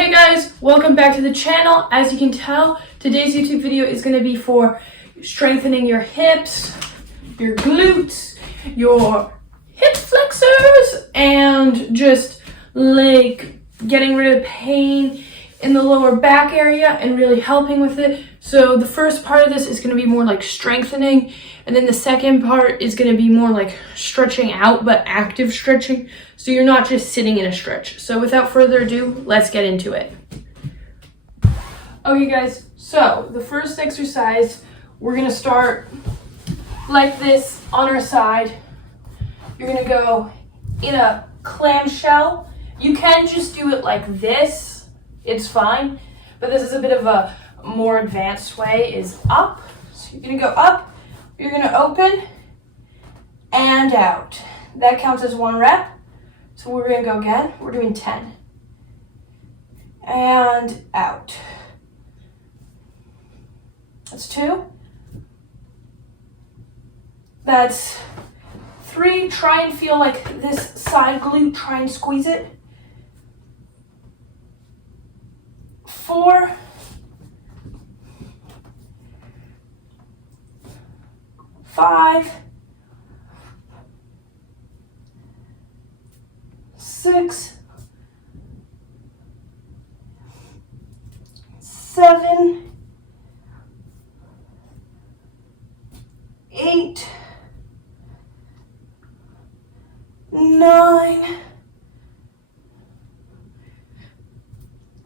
Hey guys, welcome back to the channel. As you can tell, today's YouTube video is going to be for strengthening your hips, your glutes, your hip flexors, and just like getting rid of pain in the lower back area and really helping with it. So the first part of this is going to be more like strengthening, and then the second part is going to be more like stretching out, but active stretching. So you're not just sitting in a stretch. So without further ado, let's get into it. Okay guys, so the first exercise, we're going to start like this on our side. You're going to go in a clamshell. You can just do it like this. It's fine. But this is a bit of a more advanced way, is up. So you're going to go up, you're going to open, and out. That counts as 1 rep. So we're going to go again. We're doing 10. And out. That's 2. That's 3. Try and feel like this side glute. Try and squeeze it. 4. 5. 6. 7. 8. 9.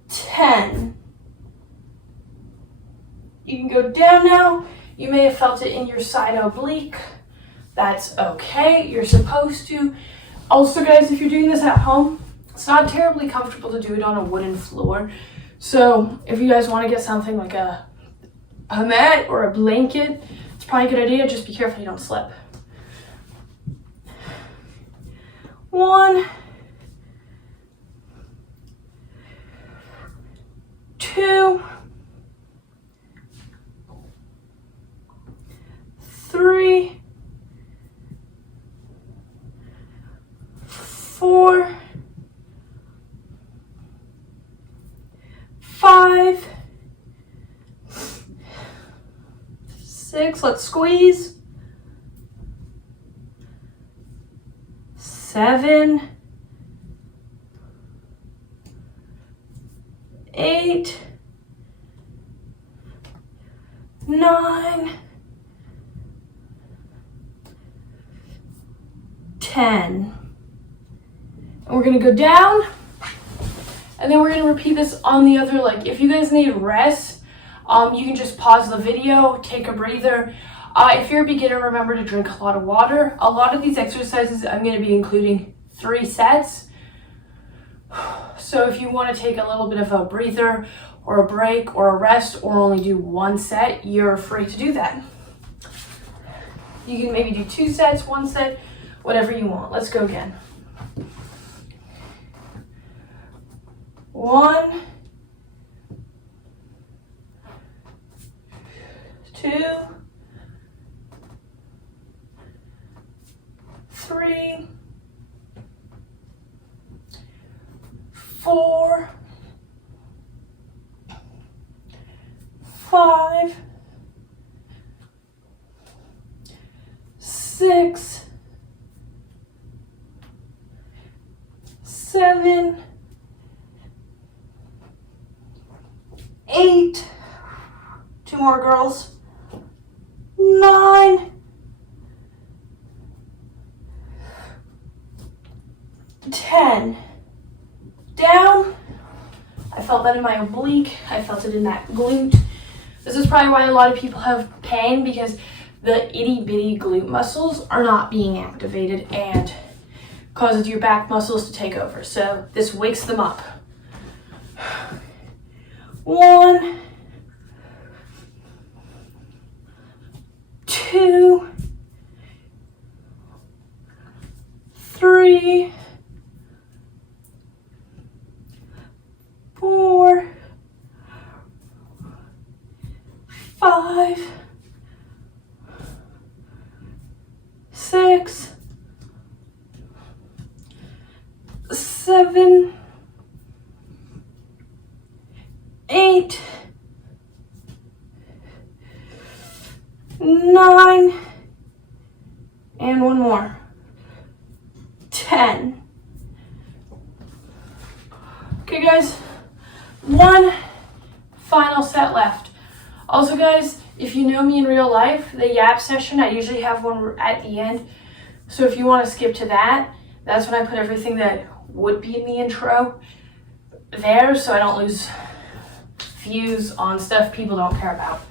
10. You can go down now. You may have felt it in your side oblique. That's okay. You're supposed to. Also, guys, if you're doing this at home, it's not terribly comfortable to do it on a wooden floor. So if you guys want to get something like a mat or a blanket, it's probably a good idea. Just be careful you don't slip. 1, 2, 3, 4, 5, 6, let's squeeze. 7, 8, 9, 10. And we're going to go down, and then we're going to repeat this on the other leg. If you guys need rest, you can just pause the video, take a breather. If you're a beginner, remember to drink a lot of water. A lot of these exercises, I'm going to be including 3 sets. So if you want to take a little bit of a breather or a break or a rest or only do 1 set, you're free to do that. You can maybe do 2 sets, 1 set, whatever you want. Let's go again. 1, 2, 3, 4, 5, 6, 7, 8, 2 more girls, 9, 10. Down. I felt that in my oblique. I felt it in that glute. This is probably why a lot of people have pain, because the itty bitty glute muscles are not being activated and causes your back muscles to take over. So this wakes them up. 1, 2, 3, 4, 5, 6, 7, 9, and one more, 10. Okay guys, one final set left. Also guys, if you know me in real life, the yap session, I usually have one at the end. So if you want to skip to that, that's when I put everything that would be in the intro there, so I don't lose views on stuff people don't care about.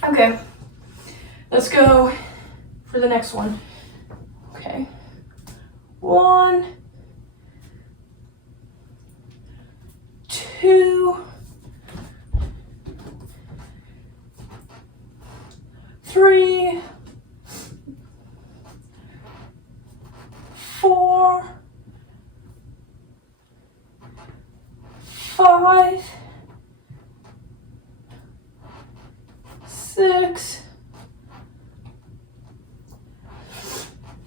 Okay, let's go for the next one. Okay, 1, 2, 3, 4, 5, 6,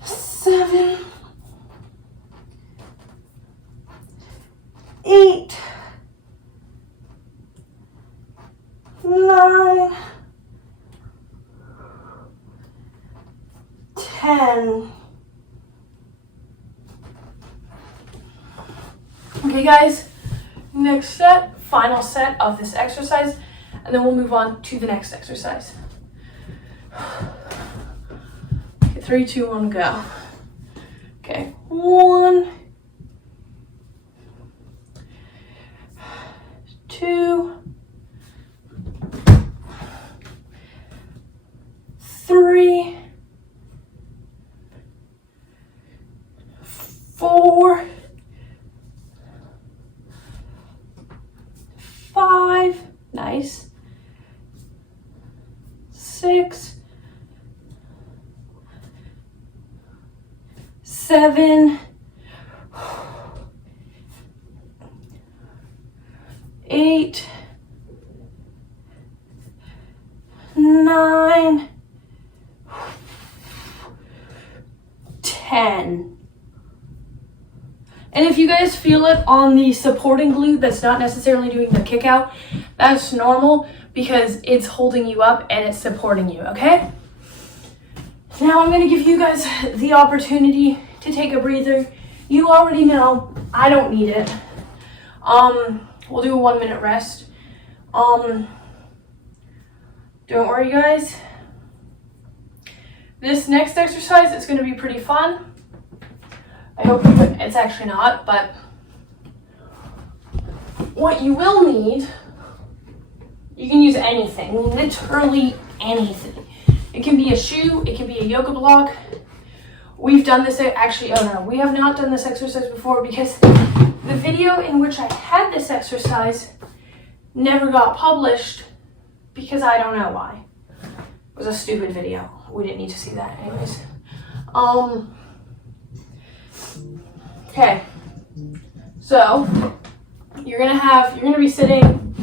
7, 8, 9, 10. Okay guys, next set, final set of this exercise, and then we'll move on to the next exercise. Okay, 3, 2, 1, go. Okay, 1, 2, 3, 4, 5, nice, 6, 7, 8, 9, 10. And if you guys feel it on the supporting glute that's not necessarily doing the kick out, that's normal because it's holding you up and it's supporting you, okay? Now I'm gonna give you guys the opportunity to take a breather. You already know, I don't need it. We'll do a 1-minute rest. Don't worry guys. This next exercise is gonna be pretty fun. I hope it's actually not, but what you will need, you can use anything, literally anything. It can be a shoe, it can be a yoga block. We've done this, actually, oh no, we have not done this exercise before because the video in which I had this exercise never got published because I don't know why. It was a stupid video. We didn't need to see that anyways. Okay, so you're gonna be sitting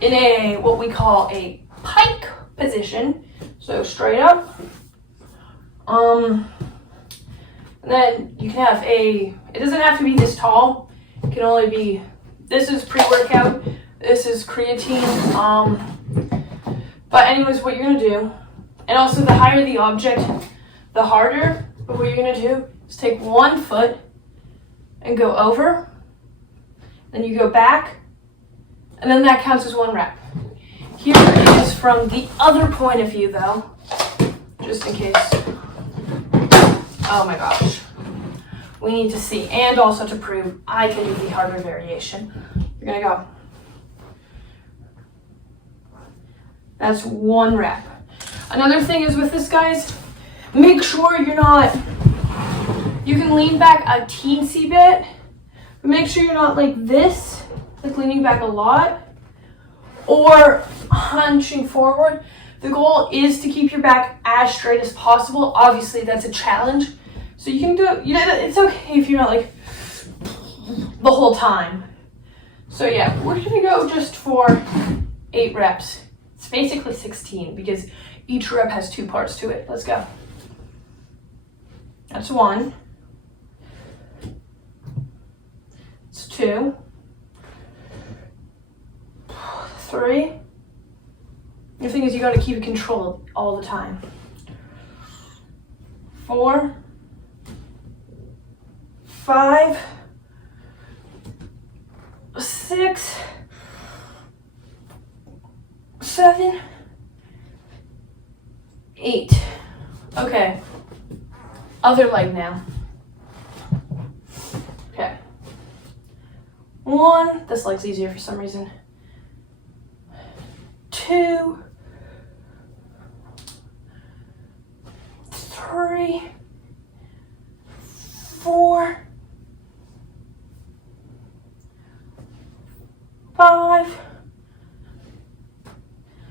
in what we call a pike position, so straight up. And then you can have it doesn't have to be this tall. It can only be, this is pre-workout, this is creatine. But anyways, what you're gonna do, and also the higher the object, the harder. But what you're gonna do is take one foot and go over, then you go back, and then that counts as 1 rep. Here is from the other point of view though, just in case. Oh my gosh. We need to see, and also to prove I can do the harder variation. You're gonna go. That's 1 rep. Another thing is with this, guys, make sure you're not, you can lean back a teensy bit, but make sure you're not like this, like leaning back a lot, or hunching forward. The goal is to keep your back as straight as possible. Obviously, that's a challenge. So you can do it, it's okay if you're not like the whole time. So yeah, we're gonna go just for 8 reps. It's basically 16 because each rep has 2 parts to it. Let's go. That's 1. It's 2. 3. The thing is, you gotta keep it controlled all the time. 4, 5, 6, 7, 8. Okay. Other leg now. Okay. 1. This leg's easier for some reason. 2, 3, 4, 5,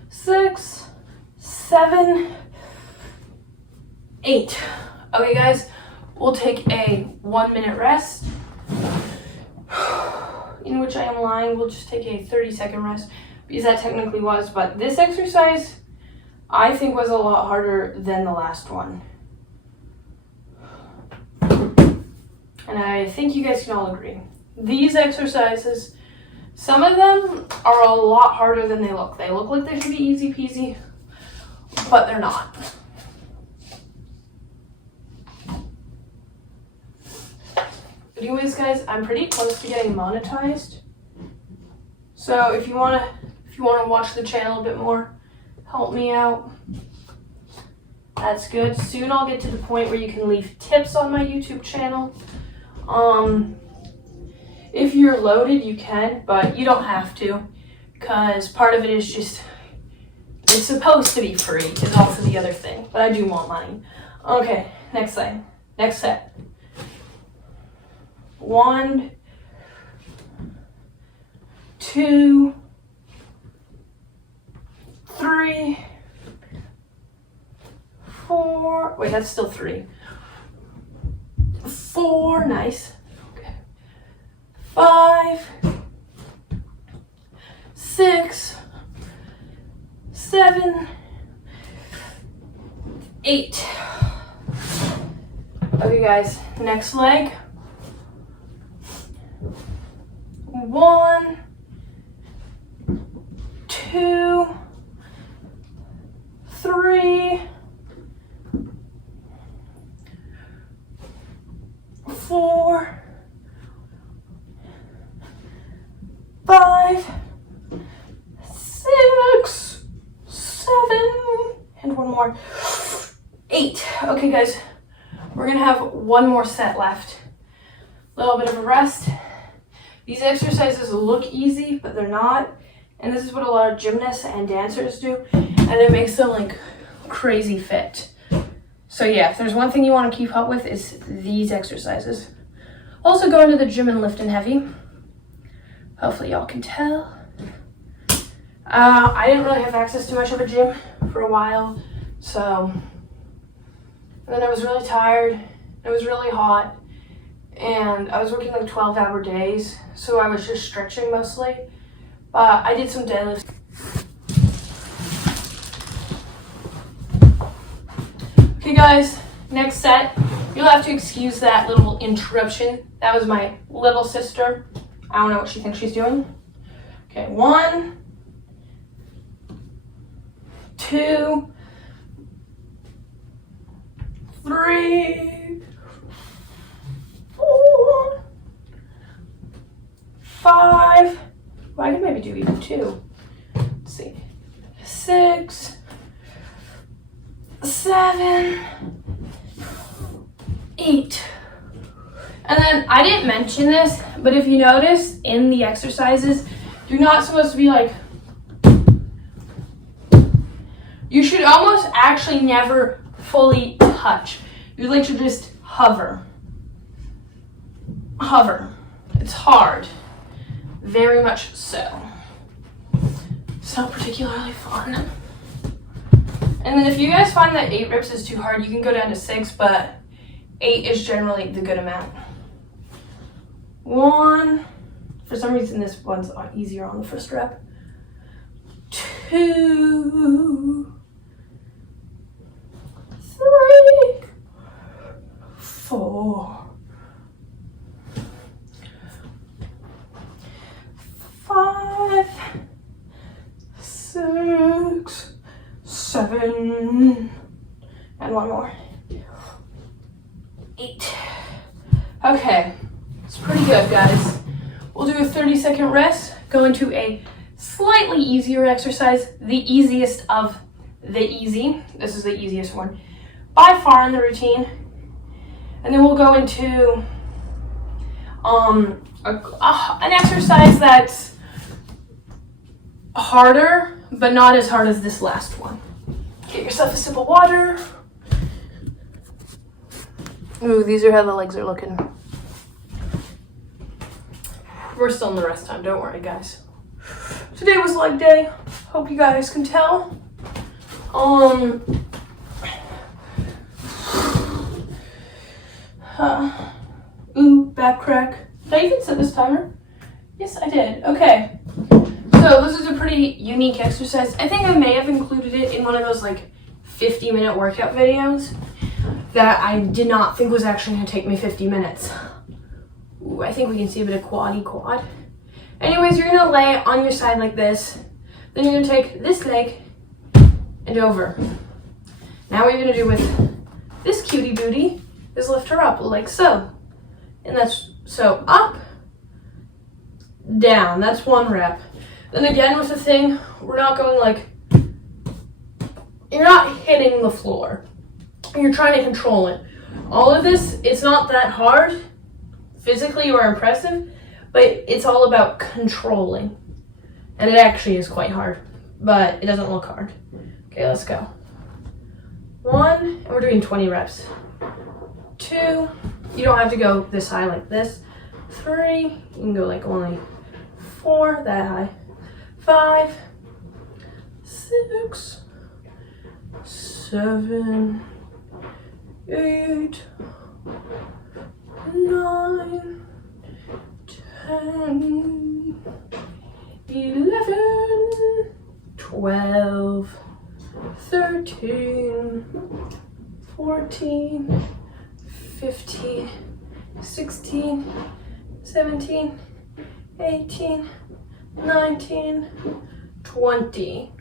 6, 7, 8. Okay, guys, we'll take a 1-minute rest, in which I am lying. We'll just take a 30-second rest, because that technically was, but this exercise I think was a lot harder than the last one. And I think you guys can all agree. These exercises, some of them are a lot harder than they look. They look like they should be easy peasy, but they're not. Anyways, guys, I'm pretty close to getting monetized. So if you wanna watch the channel a bit more, help me out. That's good. Soon I'll get to the point where you can leave tips on my YouTube channel. If you're loaded, you can, but you don't have to, because part of it is just, it's supposed to be free, is also the other thing, but I do want money. Okay, next thing, next set. 1, 2, 3, 4, wait, that's still 3. 4, nice. Okay. 5, 6, 7, 8. Okay, guys, next leg. 1, 2, 3, 4, 5, 6, 7, and one more. 8. Okay, guys, we're gonna have one more set left. A little bit of a rest. These exercises look easy, but they're not. And this is what a lot of gymnasts and dancers do, and it makes them like crazy fit. So yeah, if there's one thing you want to keep up with, is these exercises. Also going to the gym and lifting heavy. Hopefully y'all can tell. I didn't really have access to much of a gym for a while, so. And then I was really tired, it was really hot, and I was working like 12-hour days, so I was just stretching mostly. But I did some deadlifts. Okay guys, next set. You'll have to excuse that little interruption. That was my little sister. I don't know what she thinks she's doing. Okay, 1, 2, 3, 4, 5. Well, I can maybe do even 2. Let's see. 6, 7, 8. And then I didn't mention this, but if you notice in the exercises, you're not supposed to be like, you should almost actually never fully touch. You like to just hover. Hover. It's hard. Very much so. It's not particularly fun. And then if you guys find that 8 reps is too hard, you can go down to 6, but 8 is generally the good amount. 1, for some reason this one's easier on the first rep. 2, 3, 4, 5, 6, 7, and one more. 8. Okay, it's pretty good, guys. We'll do a 30-second rest, go into a slightly easier exercise, the easiest of the easy. This is the easiest one by far in the routine. And then we'll go into an exercise that's harder, but not as hard as this last one. Get yourself a sip of water. Ooh, these are how the legs are looking. We're still in the rest time, don't worry, guys. Today was leg day. Hope you guys can tell. Ooh, back crack. Did I even set this timer? Yes, I did. Okay. So this is a pretty unique exercise. I think I may have included it in one of those like 50-minute workout videos that I did not think was actually going to take me 50 minutes. Ooh, I think we can see a bit of quad. Anyways, you're going to lay on your side like this. Then you're going to take this leg and over. Now what you're going to do with this cutie booty is lift her up like so. And that's so up, down. That's 1 rep. Then again with the thing, we're not going like, you're not hitting the floor. You're trying to control it. All of this, it's not that hard physically or impressive, but it's all about controlling. And it actually is quite hard, but it doesn't look hard. Okay, let's go. 1, and we're doing 20 reps. 2, you don't have to go this high like this. 3, you can go like only 4, that high. 5, 6, 7, 8, 9, 10, 11, 12, 13, 14, 15, 16, 17, 18, 19, 20.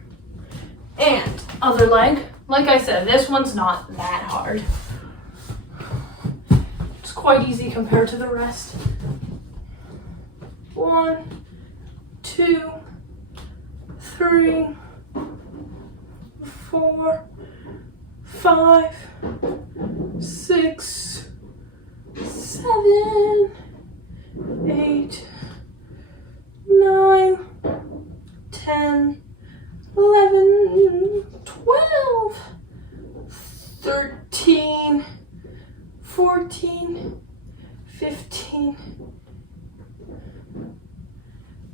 And other leg. Like I said, this one's not that hard. It's quite easy compared to the rest. 1, 2, 3, 4, 5, 6, 7, 8, 9, 10, 11, 12, 13, 14, 15,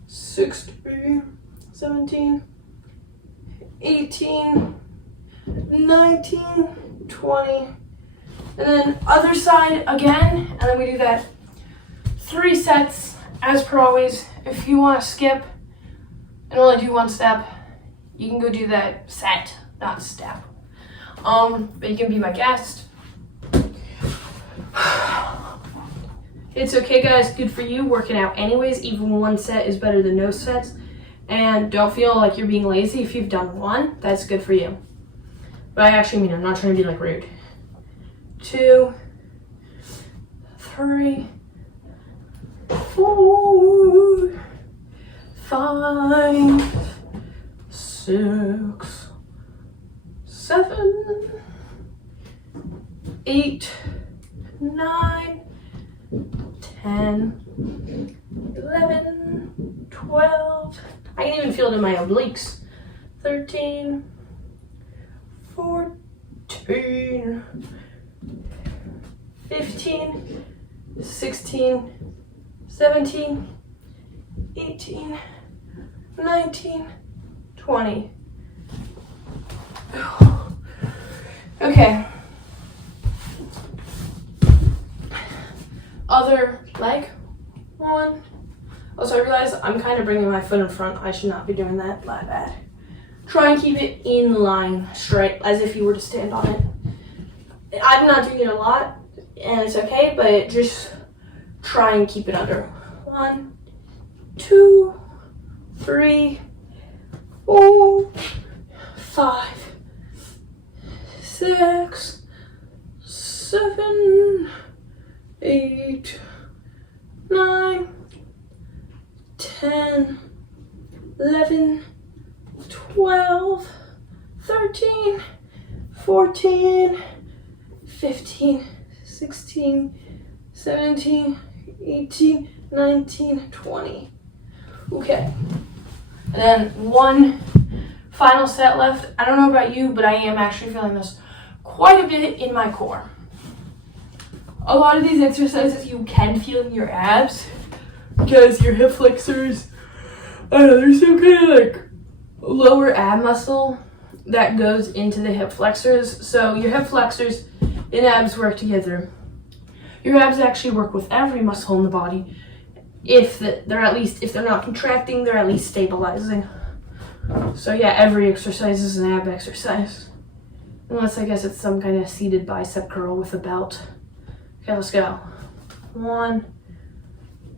16, 17, 18, 19, 20, and then other side again, and then we do that 3 sets as per always. If you want to skip and only do 1 step, you can go do that set, not step. But you can be my guest. It's okay, guys. Good for you working out anyways. Even 1 set is better than no sets. And don't feel like you're being lazy if you've done 1. That's good for you. But I actually mean, I'm not trying to be like rude. 2, 3, 4, 5, 6, 7, 8, 9, 10, 11, 12. I can even feel it in my obliques. 13, 14, 15, 16, 17, 18, 19, 20. Okay. Other leg. 1. Also, I realize I'm kind of bringing my foot in front. I should not be doing that. My bad. Try and keep it in line, straight, as if you were to stand on it. I'm not doing it a lot, and it's okay, but just try and keep it under. 1, 2, 3, 4, 5, 6, 7, 8, 9, 10, 11, 12, 13, 14, 15, 16, 17, 18, 19, 20. Okay. And then one final set left. I don't know about you, but I am actually feeling this quite a bit in my core. A lot of these exercises you can feel in your abs because your hip flexors, I don't know, there's some kind of like lower ab muscle that goes into the hip flexors. So your hip flexors and abs work together. Your abs actually work with every muscle in the body. If they're not contracting, they're at least stabilizing. So yeah, every exercise is an ab exercise. Unless I guess it's some kind of seated bicep curl with a belt. Okay, let's go. 1,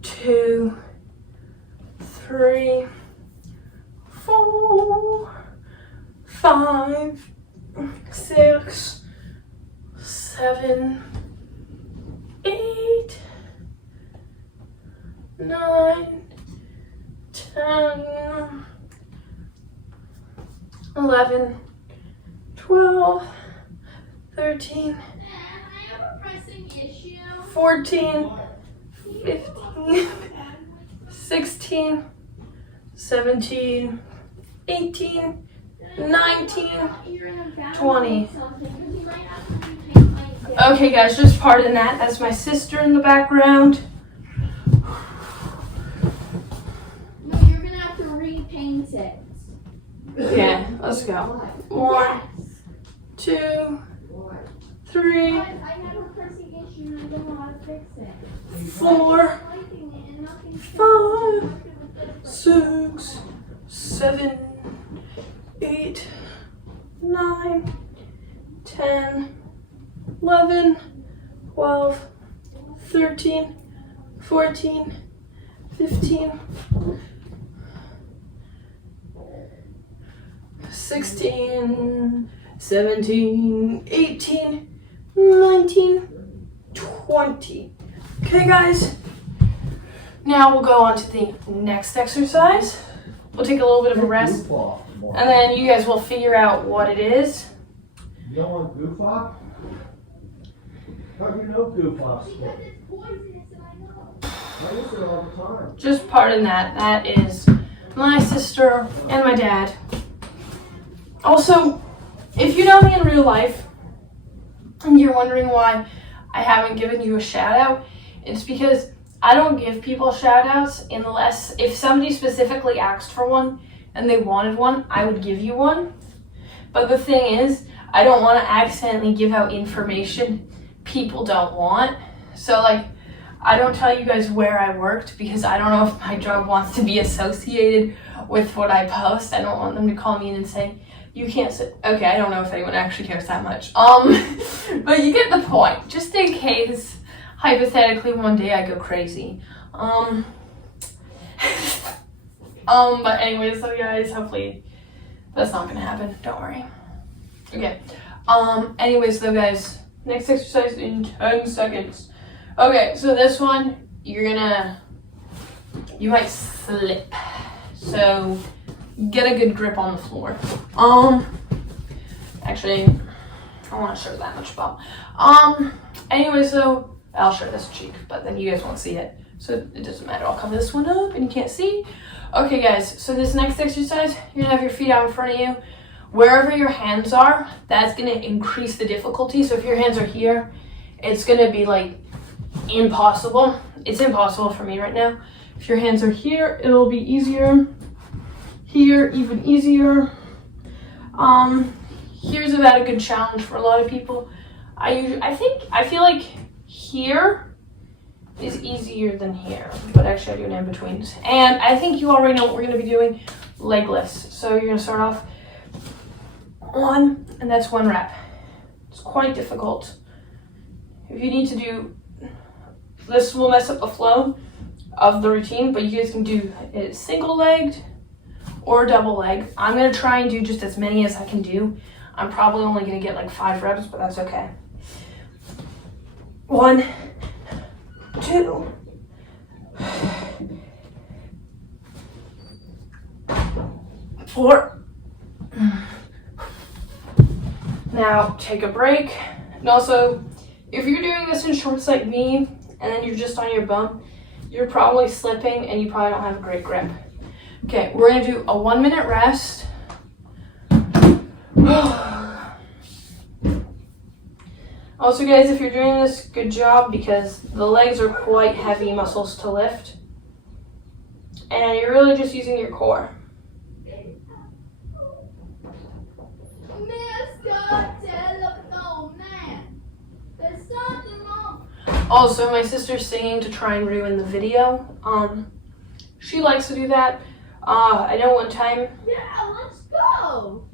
2, 3, 4, 5, 6, 7, 8, 9, 10, 11, 12, 13, 14, 15, 16, 17, 18, 19, 20. Okay guys, just pardon that. That's my sister in the background. No, you're gonna have to repaint it. Okay, let's go. 1, 2, 3, I have a pressing issue and I don't know how to fix it. 4, 5, 6, 7, 8, 9, 10, 11, 12, 13, 14, 15, 16, 17, 18, 19, 20. Okay guys, now we'll go on to the next exercise. We'll take a little bit of a rest, and then you guys will figure out what it is. You don't want to goof off? How do you know goof off? Because it's poisonous and I know. I use it all the time. Just pardon that. That is my sister and my dad. Also, if you know me in real life and you're wondering why I haven't given you a shout out, it's because I don't give people shout outs unless if somebody specifically asked for one and they wanted one, I would give you one. But the thing is, I don't want to accidentally give out information people don't want. So like, I don't tell you guys where I worked because I don't know if my job wants to be associated with what I post. I don't want them to call me in and say, you can't say, okay, I don't know if anyone actually cares that much. But you get the point, just in case, hypothetically, one day I go crazy. But anyways, so guys, hopefully that's not gonna happen, don't worry. Okay, anyways, though guys, next exercise in 10 seconds. Okay, so this one, you might slip. So, get a good grip on the floor. Actually, I want to show that much about. Anyway, so I'll show this cheek, but then you guys won't see it. So it doesn't matter. I'll cover this one up and you can't see. Okay, guys, so this next exercise, you're gonna have your feet out in front of you. Wherever your hands are, that's gonna increase the difficulty. So if your hands are here, it's gonna be like impossible. It's impossible for me right now. If your hands are here, it'll be easier. Here, even easier. Here's about a good challenge for a lot of people. I feel like here is easier than here, but actually I do an in-betweens. And I think you already know what we're gonna be doing, leg lifts. So you're gonna start off 1, and that's 1 rep. It's quite difficult. If you need to do, this will mess up the flow of the routine, but you guys can do it single-legged or double leg. I'm gonna try and do just as many as I can do. I'm probably only gonna get like 5 reps, but that's okay. 1, 2, 4. Now take a break. And also, if you're doing this in shorts like me, and then you're just on your bum, you're probably slipping and you probably don't have a great grip. Okay, we're gonna do a 1-minute rest. Also guys, if you're doing this, good job, because the legs are quite heavy muscles to lift. And you're really just using your core. Also, my sister's singing to try and ruin the video. She likes to do that. I know one time. Yeah, let's go.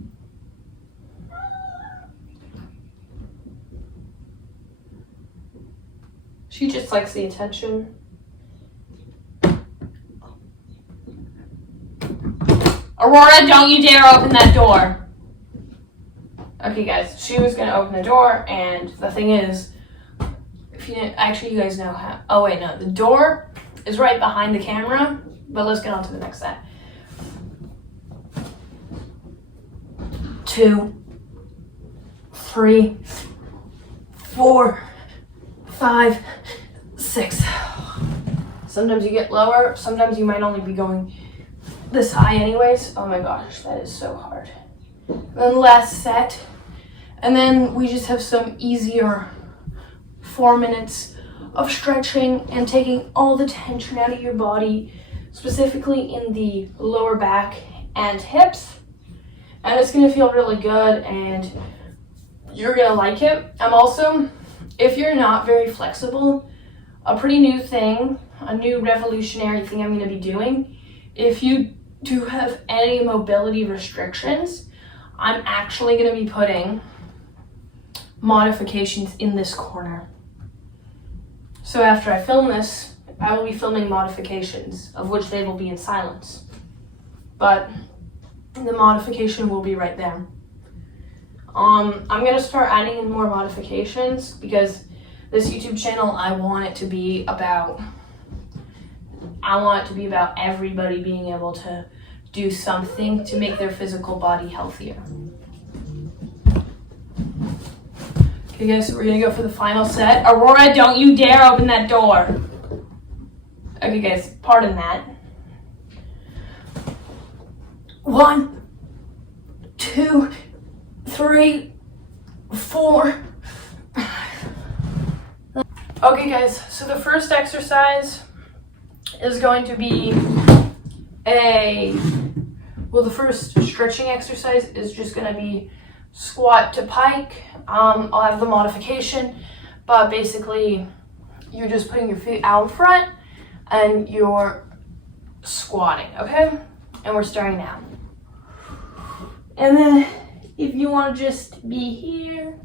She just likes the attention. Aurora, don't you dare open that door. Okay guys, she was gonna open the door, and the thing is, if you didn't, actually you guys know how, oh wait, no, the door is right behind the camera, but let's get on to the next set. 2, 3, 4, 5, 6. Sometimes you get lower, sometimes you might only be going this high anyways. Oh my gosh, that is so hard. And then last set, and then we just have some easier 4 minutes of stretching and taking all the tension out of your body, specifically in the lower back and hips. And it's gonna feel really good and you're gonna like it. I'm also, if you're not very flexible, a pretty new thing, a new revolutionary thing I'm gonna be doing, if you do have any mobility restrictions, I'm actually gonna be putting modifications in this corner. So after I film this, I will be filming modifications, of which they will be in silence. But the modification will be right there. I'm gonna start adding in more modifications because this YouTube channel, I want it to be about everybody being able to do something to make their physical body healthier. Okay guys, so we're gonna go for the final set. Aurora, don't you dare open that door. Okay guys, pardon that. 1, 2, 3, 4. Okay guys, so the first exercise is going to be the first stretching exercise is just gonna be squat to pike. I'll have the modification, but basically you're just putting your feet out in front and you're squatting, okay? And we're starting now. And then if you want to just be here,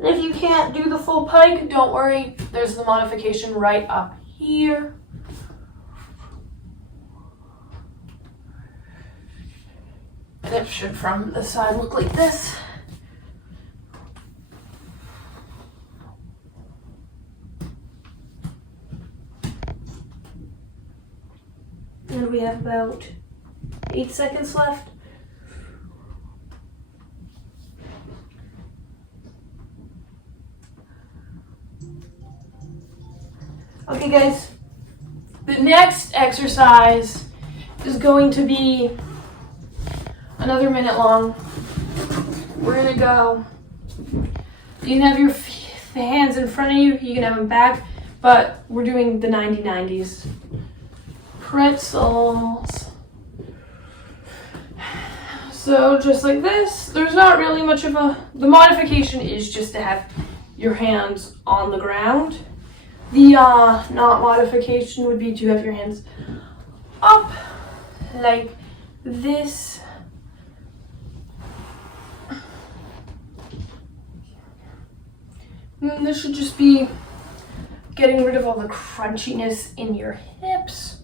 and if you can't do the full pike, don't worry, there's the modification right up here. And it should from the side look like this. And we have about 8 seconds left. Okay guys, the next exercise is going to be another minute long. We're gonna go, you can have your hands in front of you, you can have them back, but we're doing the 90-90s. Pretzels. So just like this, there's not really much of the modification is just to have your hands on the ground. The not modification would be to have your hands up like this. And this should just be getting rid of all the crunchiness in your hips.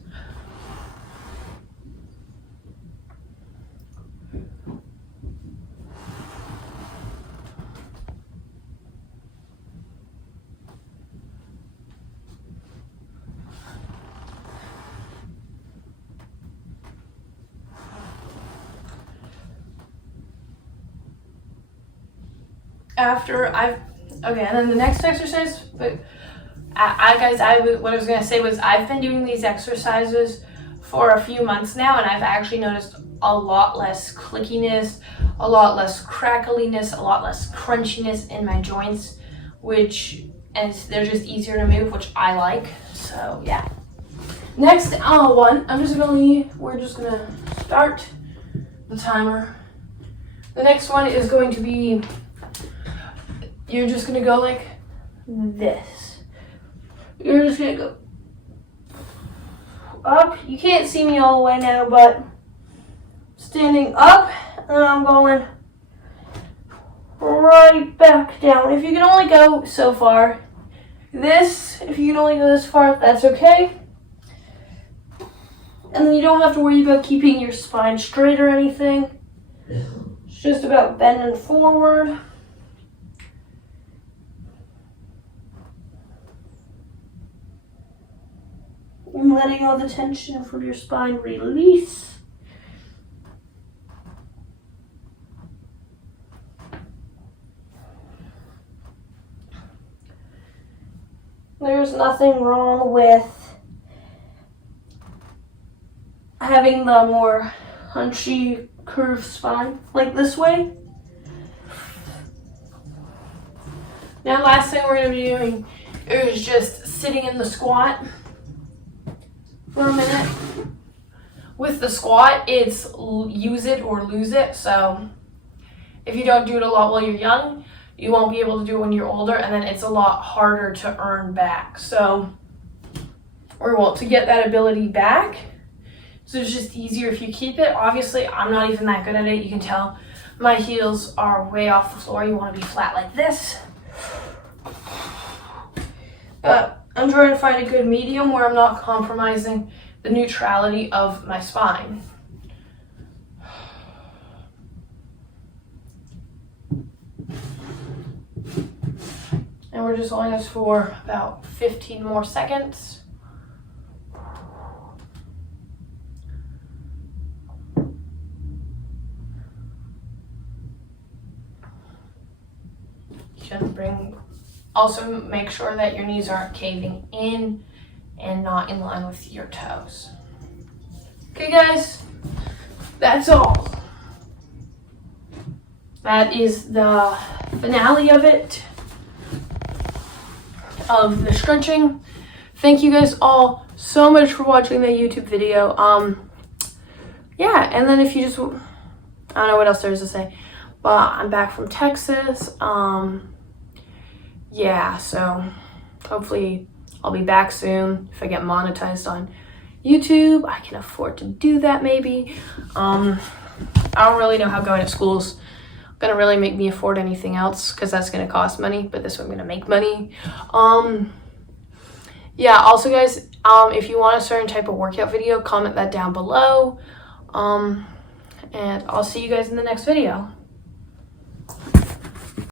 Okay, and then the next exercise, but what I was gonna say was I've been doing these exercises for a few months now, and I've actually noticed a lot less clickiness, a lot less crackliness, a lot less crunchiness in my joints, and they're just easier to move, which I like. So yeah. Next one, we're just gonna start the timer. The next one is going to be, you're just gonna go like this. You're just gonna go up. You can't see me all the way now, but standing up, and I'm going right back down. If you can only go so far, if you can only go this far, that's okay. And then you don't have to worry about keeping your spine straight or anything. It's just about bending forward. And letting all the tension from your spine release. There's nothing wrong with having the more hunchy curved spine, like this way. Now, last thing we're going to be doing is just sitting in the squat for a minute. With the squat, it's use it or lose it. So if you don't do it a lot while you're young, you won't be able to do it when you're older, and then it's a lot harder to earn back. To get that ability back. So it's just easier if you keep it. Obviously, I'm not even that good at it. You can tell my heels are way off the floor. You want to be flat like this. But I'm trying to find a good medium where I'm not compromising the neutrality of my spine. And we're just holding this for about 15 more seconds. Also make sure that your knees aren't caving in and not in line with your toes. Okay guys, that's all. That is the finale of it, of the stretching. Thank you guys all so much for watching the YouTube video. Yeah, and then if you just, I don't know what else there is to say, but I'm back from Texas. Yeah, so hopefully I'll be back soon. If I get monetized on YouTube, I can afford to do that maybe. I don't really know how going to school's gonna really make me afford anything else, because that's gonna cost money, but this one I'm gonna make money. Yeah, also guys, if you want a certain type of workout video, comment that down below. And I'll see you guys in the next video.